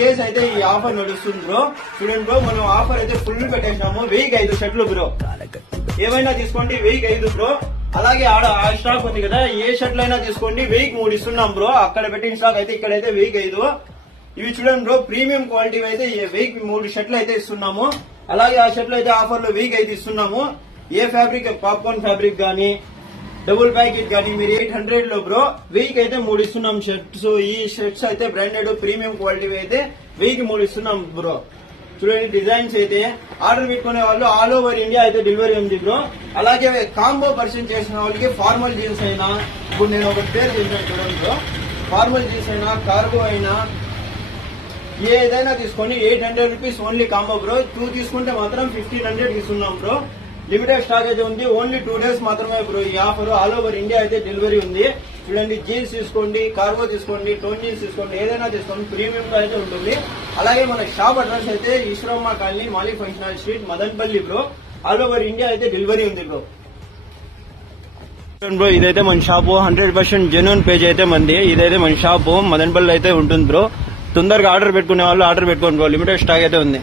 Days అయితే ఈ offer నడుస్తుంది బ్రో. చూడండి బ్రో, మనం ఆఫర్ అయితే ఫుల్ పెట్టేసినాము. 1005 షర్ట్లు బ్రో, ఏమైనా తీసుకోండి 1005 బ్రో. అలాగే ఆడ ఆ స్టాక్ ఉంది కదా, ఏ షర్ట్లు అయినా తీసుకోండి 1003 ఇస్తున్నాం బ్రో. అక్కడ పెట్టిన స్టాక్ అయితే ఇక్కడైతే 1005. ఇవి చూడండి బ్రో, ప్రీమియం క్వాలిటీ అయితే 1003 షర్ట్లు అయితే ఇస్తున్నాము. అలాగే ఆ షర్ట్లు అయితే ఆఫర్ లో 1005 ఇస్తున్నాము. ఏ ఫ్యాబ్రిక్, పాప్కార్న్ ఫ్యాబ్రిక్ గానీ డబుల్ ప్యాకెట్ కానీ మీరు 800 లో బ్రో 1000 అయితే 3 ఇస్తున్నాం షర్ట్స్. ఈ షర్ట్స్ అయితే బ్రాండెడ్ ప్రీమియం క్వాలిటీ అయితే 1003 ఇస్తున్నాం బ్రో. చూడండి డిజైన్స్ అయితే ఆర్డర్ పెట్టుకునే వాళ్ళు ఆల్ ఓవర్ ఇండియా అయితే డెలివరీ ఉంది బ్రో. అలాగే కాంబో పర్చేస్ చేసిన వాళ్ళకి ఫార్మల్ జీన్స్ అయినా, ఇప్పుడు నేను ఒక పేరు చేశాను చూడండి బ్రో, ఫార్మల్ జీన్స్ అయినా కార్గో అయినా ఏదైనా తీసుకోండి 800 రూపీస్ ఓన్లీ కాంబో బ్రో. 2 తీసుకుంటే మాత్రం 1500 ఇస్తున్నాం బ్రో. లిమిటెడ్ స్టాక్ అయితే ఉంది, ఓన్లీ 2 days మాత్రమే బ్రో ఈ ఆఫర్. ఆల్ ఓవర్ ఇండియా అయితే డెలివరీ ఉంది. చూడండి జీన్స్ తీసుకోండి, కార్గో తీసుకోండి, టోన్ జీన్స్ తీసుకోండి, ఏదైనా తీసుకోండి ప్రీమియం గా అయితే ఉంటుంది. అలాగే మన షాప్ అడ్రస్ అయితే ఈశ్వరమ్మ కాలనీ, మాలి functional street, Madanapalle bro. All over India అయితే డెలివరీ ఉంది బ్రో. బ్రో ఇదైతే మన షాపు 100% జెన్యూన్ పేజ్ అయితే మంది. ఇదైతే మన షాపు మదన్పల్లి అయితే ఉంటుంది బ్రో. తొందరగా ఆర్డర్ పెట్టుకునే వాళ్ళు ఆర్డర్ పెట్టుకోండి బ్రో, లిమిటెడ్ స్టాక్ అయితే ఉంది.